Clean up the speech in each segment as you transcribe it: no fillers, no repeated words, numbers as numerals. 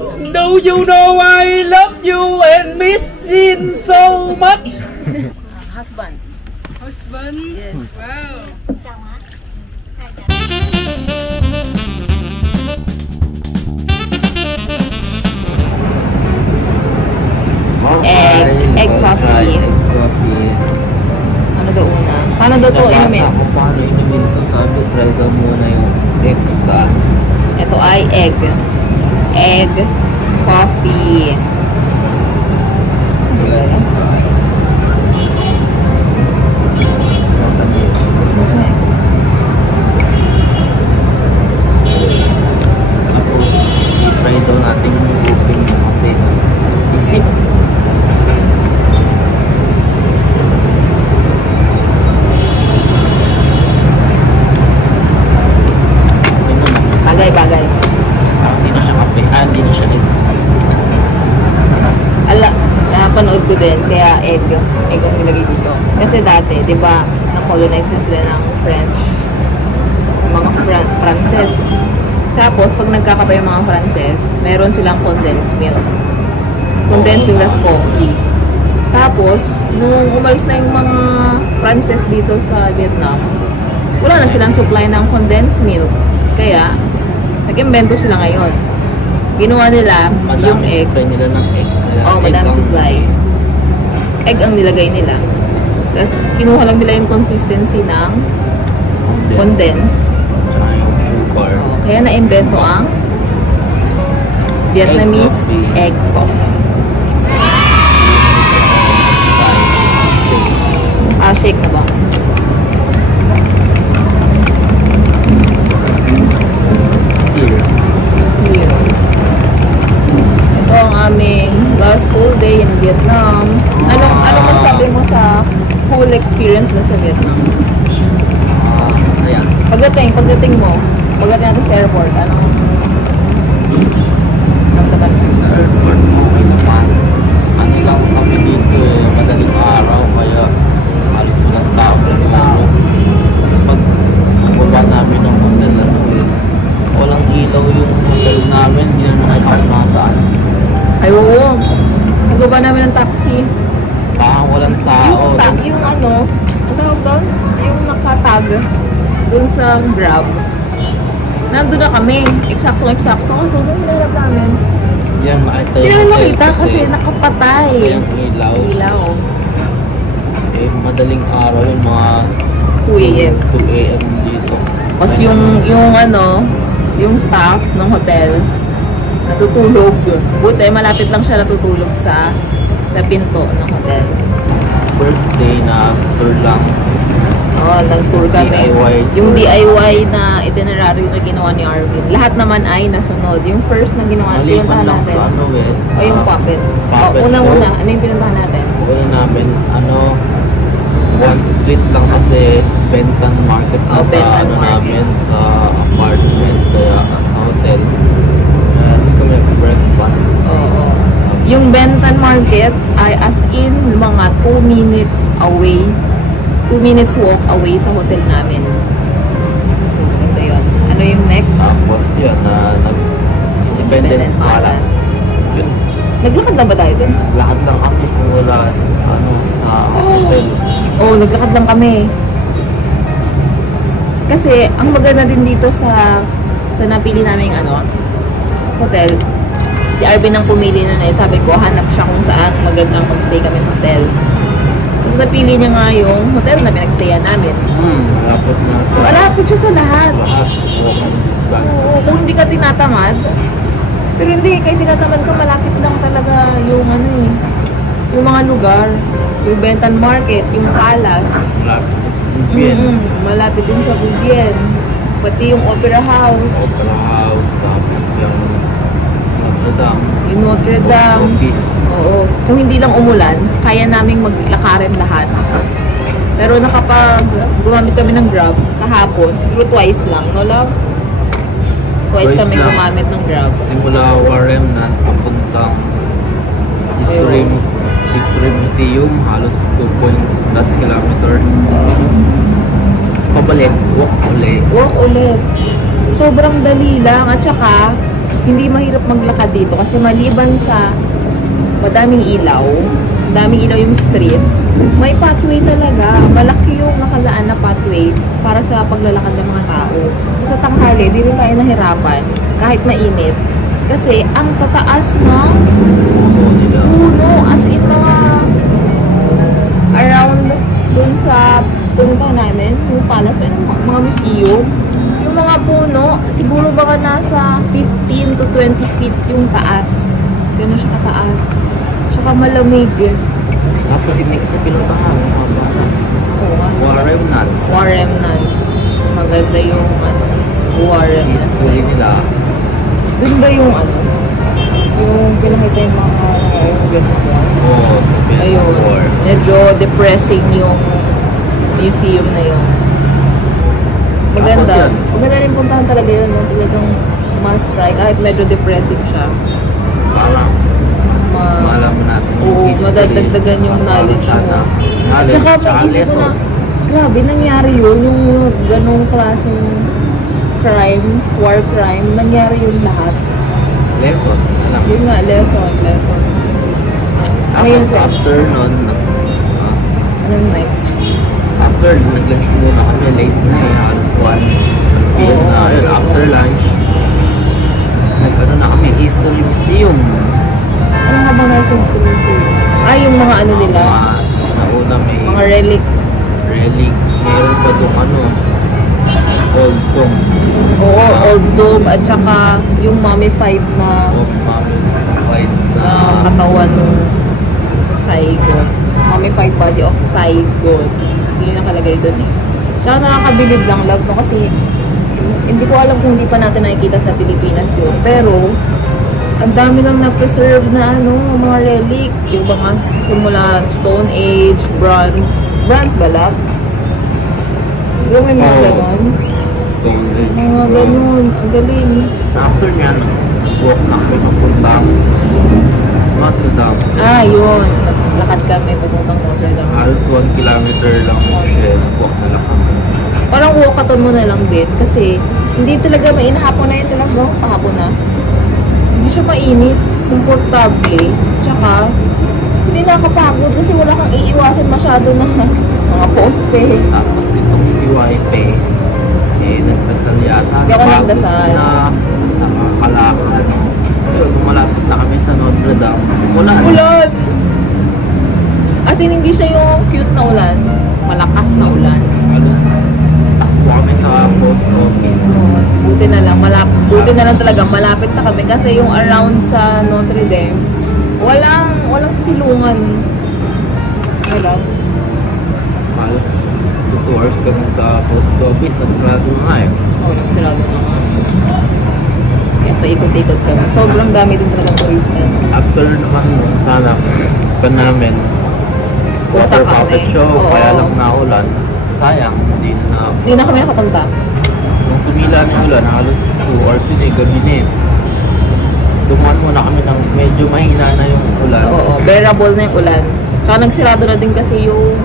Do you know I love you and miss Jin so much? Husband. Husband? Yes. Wow. Egg coffee. Egg coffee. Ano daw una? Paano daw to inumin? Nabasa ko paano inumin to. Sabi, try ka muna yung egg gas. Ito ay egg. Egg coffee. Tapos, i-try daw natin yung open kasi isip. Bagay-bagay. Hindi na siya kape. Hindi na siya egg. Ala, napanood ko din, kaya egg ang nilagay dito. Kasi dati, di ba, na-colonize na sila ng French, mga Frances. Tapos, pag nagkakape yung mga Frances, meron silang condensed milk. Condensed milk as coffee. Tapos, nung umalis na yung mga Frances dito sa Vietnam, wala na silang supply ng condensed milk. Kaya, nag-invento sila ngayon. Ginawa nila yung egg. Madami nila ng egg. Oo, madami supply. Egg ang nilagay nila. Tapos, kinuha lang nila yung consistency ng condense. Tsaka yung sugar. Kaya na-invento ang Vietnamese egg coffee. Shake na ba? Ito ang aming last full day in Vietnam. Ano masabi mo sa whole experience mo sa Vietnam? Masaya. Pagdating mo, pagdating natin sa airport, ano? Ramdaman mo? Sa airport, okay naman. Ano lang kami dito madaling araw, kaya halos walang tao sa dulo. Pag baba namin ng hotel, walang ilaw yung hotel namin, hindi na nakapasaan. Ay, oo. Nagbaba namin ng taxi. Parang walang tao. Yung ano tawag doon? Yung nakatag doon sa Grab. Nandun na kami. Eksakto. Kaso doon hinarap namin. Hindi na makita Hindi yung na hotel makita kasi nakapatay. yung ilaw. Eh, madaling araw yung mga 2 a.m. 2 a.m. dito. Tapos yung staff ng hotel natutulog. Buti, malapit lang siya natutulog sa pinto ng hotel. First day na tour lang. Oo, nag-tour kami. DIY Yung tour. DIY na itinerary na ginawa ni Arvin. Lahat naman ay nasunod. Yung first na ginawa, Maliban pinuntahan lang natin. sa West. O yung puppet. Puppet Una-una, show. ano yung pinuntahan natin? Una namin, one street lang kasi Bentan Market na sa Bentan Market. namin sa apartment, kaya sa hotel. Hindi kami breakfast. Oo. Yung Bentan Market ay as in mga 2 minutes away. 2 minutes walk away sa hotel namin. So, maganda yun. Ano yung next? Tapos yun, Independence Palace. Yun, Naglakad na ba tayo dun? lahat lang kami simula sa hotel. Oo, naglakad lang kami. Kasi, ang maganda din dito sa napili naming hotel, si Arvin ang pumili na sabi ko, hanap siya kung saan magandang magstay kami ng hotel. Tapos napili niya nga yung hotel na pinagstayan namin. Malapot na. Malapit siya sa lahat. Lahat. Oo, kung hindi ka tinatamad. Pero hindi, kahit tinatamad ka, malapit lang talaga yung yung mga lugar. Yung Bentan Market, yung Palace. Malapit sa Vivian. Malapit din sa Vivian. Pati yung Opera House. Opera House. Tapos yung Notre Dame. Yung Notre Dame. Office. Oo. Kung hindi lang umulan, kaya naming maglakarin lahat. Pero gumamit kami ng Grab kahapon, siguro twice lang, no love? Twice Twice kami lang. gumamit ng Grab. Simula Warem na papuntang History Museum, halos 2+ kilometer. Pabalik, walk ulit. Walk ulit. Sobrang dali lang. At saka, hindi mahirap maglakad dito kasi maliban sa madaming ilaw yung streets, may pathway talaga. Malaki yung nakalaan na pathway para sa paglalakad ng mga tao. Sa tanghali, di rin tayo nahirapan kahit mainit. Kasi ang tataas ng puno, as in mga around dun sa punta namin, yung palace, mga museum, yung mga puno, siguro baka nasa 15 to 20 feet yung taas. Ganun siya kataas. Tsaka malamig. Tapos yung next na pinuntahan, Warem Nuts. Warem Nuts. Maganda yung Warem Nuts. History nila. Doon ba yung yung pinakita yung mga yung gano'n? Oo, sa ayun. Medyo depressing yung museum na yun. Maganda. Maganda rin puntahan talaga yun. No? Talagang must try. Kahit medyo depressing siya. Parang malaman natin yung history. Madadagdagan yung knowledge mo. At saka mag-isip ko na, grabe, nangyari yun. Yung ganong klaseng crime, war crime, nangyari yung lahat. Lesson. Yun nga, lesson. Tapos after nun, anong next? After, nag-lunch muna kami, late na halos 1 p.m. na. After lunch, nag-ano na kami, History Museum. Ano nga ba nasa History Museum? Yung mga ano nila? Nauna may mga relics. Meron pa doon old dome. Oo, old dome. At saka yung mummified na katawan ng Saigon. Mummified body of Saigon. Yun yung nakalagay doon eh. Tsaka nakakabilib lang love no kasi hindi ko alam kung hindi pa natin nakikita sa Pilipinas yun. Pero ang dami lang na-preserve na mga relic. Yung mga simula Stone Age, Bronze ba lang? Yung may mga ganon. Stone Age. Mga ganon. Ang galing. After nyan, nag-walk na kami papuntang Notre Dame. Yun. Lakad kami papuntang Notre Dame. Halos 1 kilometer lang siya. Nag-walk na lang kami. Parang walkathon mo na lang din kasi hindi talaga hapon na yun talaga. Pahapon na. Hindi siya mainit. Komportable. Tsaka hindi nakakapagod kasi wala kang iiwasan masyado na mga poste. Tapos itong si Waipe, nagdasal yata. Hindi ako nagdasal. Na sa Kalakal. Yun, malapit na kami sa Notre Dame. Ulan! As in, hindi siya yung cute na ulan. Malakas na ulan. Takbo kami sa post office. Buti na lang talaga. Malapit na kami kasi yung around sa Notre Dame, walang sisilungan. Wala. Halos 2 hours kami sa post office. Nagsarado na nga nagsarado na nga. Kaya paikot-ikot kami. Sobrang dami din talaga turista. After naman sana pa namin water puppet show. Kaya lang naulan. Sayang, hindi na kami nakapunta. Nung tumila na yung ulan, halos 2 hours yun gabi na Dumaan muna kami ng medyo mahina na yung ulan. Oo, bearable na yung ulan. Saka nagsirado na din kasi yung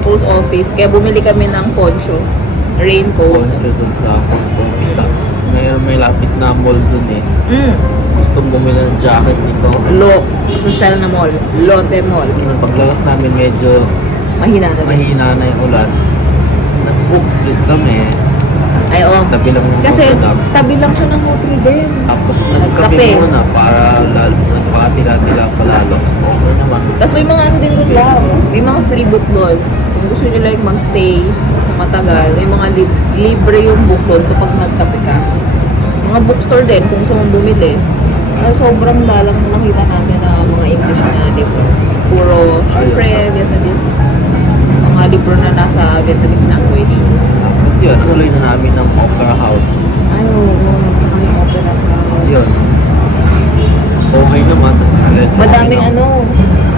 post office. Kaya bumili kami ng poncho. Raincoat. Poncho dun sa post office. Tapos may lapit na mall dun Gustong bumili ng jacket nito. Social na mall. Lotte Mall. Paglalas namin medyo mahina na yung ulan. Nag-book street kami. Ay, oo. Tabi lang ng kasi Notre Dame. tabi lang siya ng Notre Dame. Tapos nagkape muna para nagpakatila-tila palalo. Okay naman. Tapos may mga din doon lang. May mga free book doon. Kung gusto nyo like magstay matagal, may mga libre yung book doon kapag nagkape ka. Mga bookstore din kung gusto mong bumili. Sobrang dalang nakita natin na mga English na libro. Puro, syempre, Vietnamese. Mga libro na nasa Vietnamese language. Tapos yun, tuloy na namin ng Opera House. Ay, oo. May Opera House. Yun. Okay naman. Madaming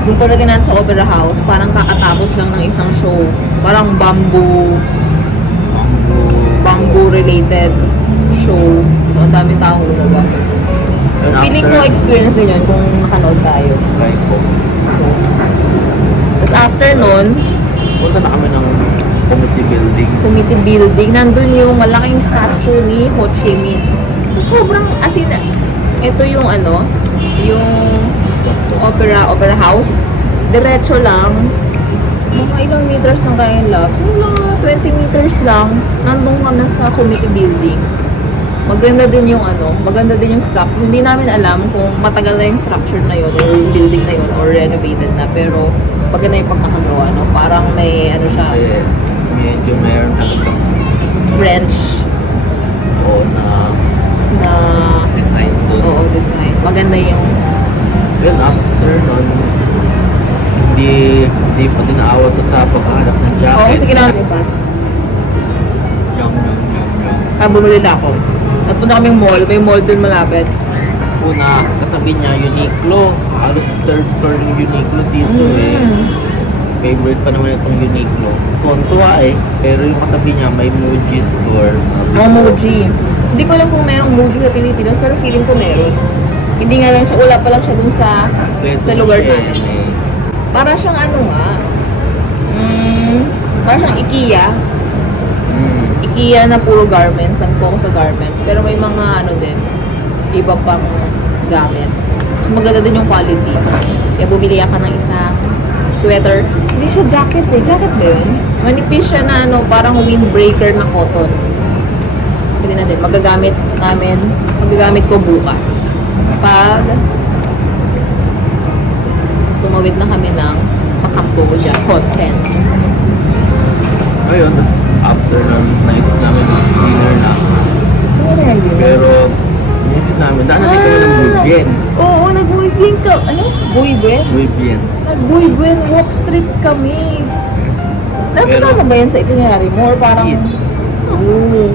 kung talaga natin sa Opera House, parang kakatapos lang ng isang show. Parang bamboo-related show. So, ang dami taong lumabas. Feeling ko experience din yun kung nakanood tayo. Right po. Tapos after nun, punta na kami ng committee building. Nandun yung malaking statue ni Ho Chi Minh. So, sobrang, as in, Ito yung ano, yung opera house. Diretso lang. Mga ilang meters lang kayo, love. So, mga 20 meters lang. Nandun ka na sa committee building. Maganda din yung ano, maganda din yung structure. Hindi namin alam kung matagal na yung structure na yun or yung building na yun or renovated na. Pero maganda yung pagkakagawa, no? Parang may ano siya. Medyo meron talagang French. Oo, na design doon. Oo, design. Maganda yung... Yun, after nun, hindi pa dinaawa to sa pagkahanap ng jacket. Oo, sige lang. Pass. Yung. Bumili na ako. Nagpunta kaming mall. May mall dun malapit. Una, katabi niya, Uniqlo. Halos third floor yung Uniqlo dito Favorite pa naman itong Uniqlo. Tuwa eh. Pero yung katabi niya, may Muji store. Muji. Hindi ko alam kung merong Muji sa Pilipinas, pero feeling ko meron. Hindi nga lang siya, wala pa lang siya dun sa lugar namin. Para siyang ano nga, para siyang IKEA. IKEA na puro garments, nag-focus sa garments. Pero may mga ano din, iba pang gamit. So maganda din yung quality. Kaya bumili ako ng isang sweater. Hindi siya jacket eh. Jacket ba yun? Manipis siya na ano, parang windbreaker na cotton. Pwede na din. Magagamit ko bukas. Pag tumawid na kami ng Pakamboja content. Ayun, tapos after nun, naisip namin mag-dinner na. Siguro yung dinner? Pero, naisip namin, daan natin kami ng Buibien. Oo, nag-Buibien ka. Ano? Buibien? Buibien. Nag-Buibien, walk street kami. Nakasama ba yan sa itinerary mo? Or parang... Yes. Oo.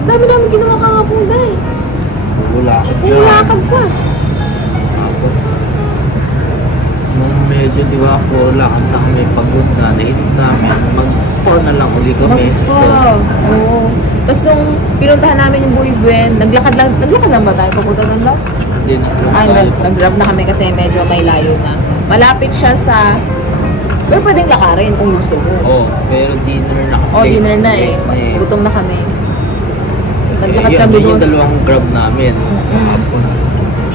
Ang dami namin ginawa kahapon, dahil. Bulakad dyan. Bulakad pa. Tapos, nung medyo diba puro lakad na kami pagod na, naisip namin, mag-4 na lang uli kami. Oo. Tapos nung pinuntahan namin yung Buibien, naglakad lang ba tayo papunta ng lab? Hindi na po Ay, tayo. nag-grab na kami kasi medyo may layo na. Malapit siya sa... Pero pwedeng lakarin kung gusto mo. Oo, pero dinner na kasi. Oo, dinner na eh. Gutom na kami. Naglakad kami doon. Yung dalawang grab namin. Hapon.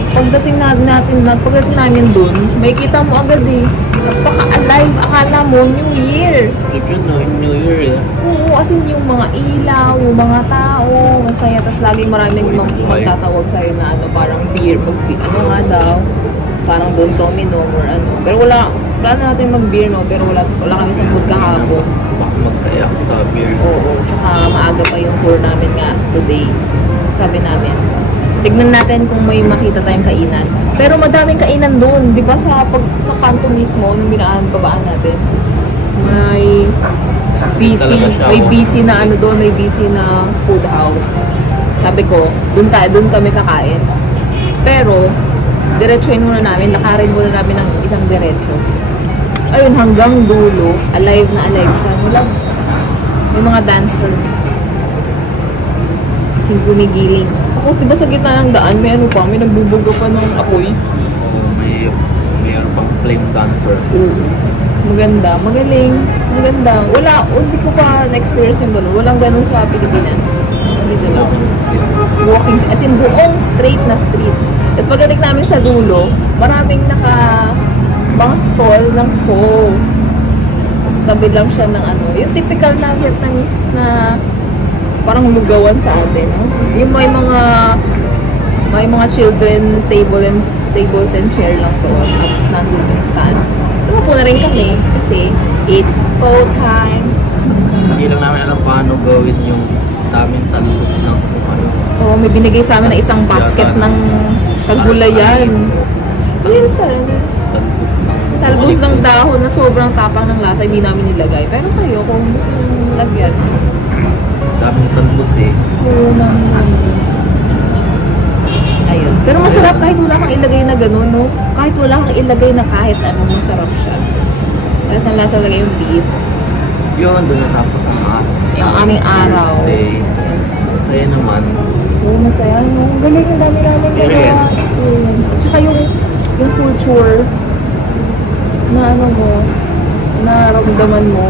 Pagdating namin doon, may kita mo agad eh. Napaka-alive. Akala mo, New Year. Sakit yun, no? New Year eh. Oo, as in yung mga ilaw, yung mga tao, masaya. Tapos laging maraming magtatawag sa'yo na ano, parang beer. Ano nga daw, parang doon kami no, or ano. Pero wala na natin mag-beer no, pero wala kami sa mood kahapon. Baka magtaya ako sa beer. Oo, tsaka maaga pa yung tour namin nga today. Sabi namin, tignan natin kung may makita tayong kainan. Pero madaming kainan doon, di ba sa kanto mismo, nung babaan natin. May busy na ano doon, may busy na food house. Sabi ko, doon kami kakain. Pero, diretsuin muna namin, lakarin muna namin ng isang diretso. Ayun, hanggang dulo, alive na alive siya. Wala, yung mga dancer. Kasi gumigiling. Tapos diba sa gitna ng daan, may ano pa, may nagbubuga pa ng apoy. Oo, mayroon pang flame dancer. Oo. Maganda, magaling, maganda. Wala, hindi ko pa na-experience yung gano'n. Walang gano'n sa Pilipinas. Dito lang. Walking, as in buong straight na street. Tapos pagdating namin sa dulo, maraming mga stall ng pho. Tapos tabi lang siya ng ano, yung typical na Vietnamese na parang lugawan sa atin, no? Yung may mga children tables and chair lang doon. Tapos nandun yung stand. So mapo na rin kami kasi it's pho time. Hindi lang namin alam paano gawin yung daming talbos ng kung ano. Oo, may binigay sa amin na isang basket ng kagulayan. Yes, talagas. Talbos ng dahon na sobrang tapang ng lasa, hindi namin nilagay. Pero kayo, kung gusto nyo lagyan. Daming talbos eh. Oo naman. Ayun. Pero masarap kahit wala kang ilagay na gano'n, no? Kahit wala kang ilagay na kahit ano, masarap siya. Tapos ang lasa lagay yung beef. Yun, doon natapos ang Yung aming araw. Thursday. Yes. Masaya naman. Oo, masaya. Ang galing, ang dami namin nagawa. Experience. At saka yung culture na ano mo, naramdaman mo.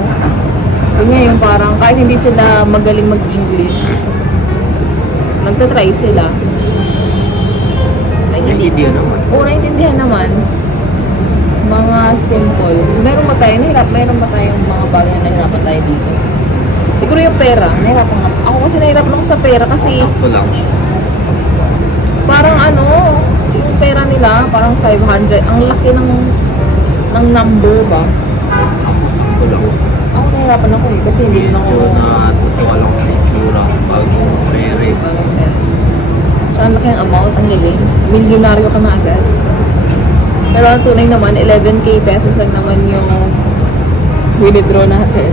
Kanya yung parang kahit hindi sila magaling mag-English, nagtatry sila. Naiintindihan naman. Oo, naiintindihan naman. Mga simple. Meron ba tayo yung mga bagay na nahirapan tayo dito? Siguro yung pera, nahirapan nga. Ako kasi nahirapan ako sa pera kasi Sakto lang. parang yung pera nila, parang 500. Ang laki ng number ba? Ako sakto lang. Ako nahirapan ako eh, kasi hindi rin ako... Medyo natutuwa lang sa itsura. Bagong pere. Ang laki ang amount, ang galing. Milyonaryo ka na agad. Pero ang tunay naman, 11k pesos lang naman yung withdraw natin.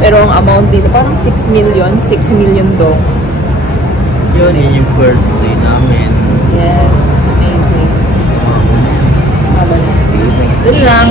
Pero ang amount dito, parang 6 million do. Yun yung first day namin. Yes, amazing. Doon lang.